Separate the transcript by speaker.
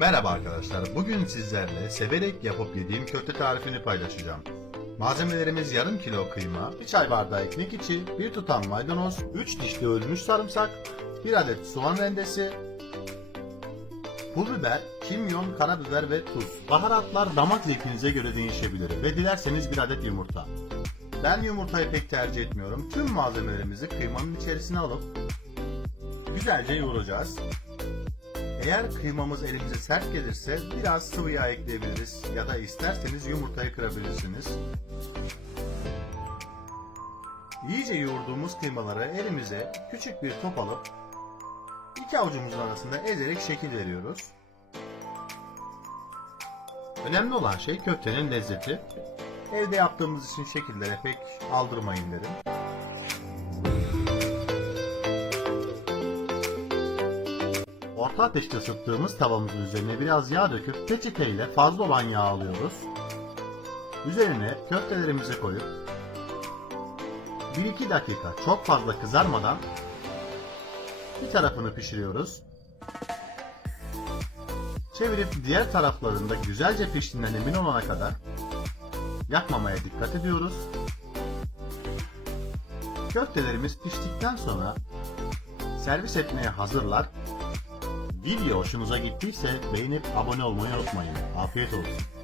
Speaker 1: Merhaba arkadaşlar. Bugün sizlerle severek yapıp yediğim köfte tarifini paylaşacağım. Malzemelerimiz yarım kilo kıyma, 1 çay bardağı ekmek içi, 1 tutam maydanoz, 3 diş dövülmüş sarımsak, 1 adet soğan rendesi, pul biber, kimyon, karabiber ve tuz. Baharatlar damak zevkinize göre değişebilir ve dilerseniz bir adet yumurta. Ben yumurtayı pek tercih etmiyorum. Tüm malzemelerimizi kıymanın içerisine alıp güzelce yoğuracağız. Eğer kıymamız elimize sert gelirse biraz sıvı yağ ekleyebiliriz ya da isterseniz yumurtayı kırabilirsiniz. İyice yoğurduğumuz kıymaları elimize küçük bir top alıp iki avucumuzun arasında ezerek şekil veriyoruz. Önemli olan şey köftenin lezzeti. Evde yaptığımız için şekillere pek aldırmayın derim. Orta ateşte ısıttığımız tavamızın üzerine biraz yağ döküp peçete ile fazla olan yağ alıyoruz. Üzerine köftelerimizi koyup 1-2 dakika çok fazla kızarmadan bir tarafını pişiriyoruz. Çevirip diğer taraflarında güzelce piştiğinden emin olana kadar yakmamaya dikkat ediyoruz. Köftelerimiz piştikten sonra servis etmeye hazırlar Video hoşunuza gittiyse beğenip abone olmayı unutmayın. Afiyet olsun.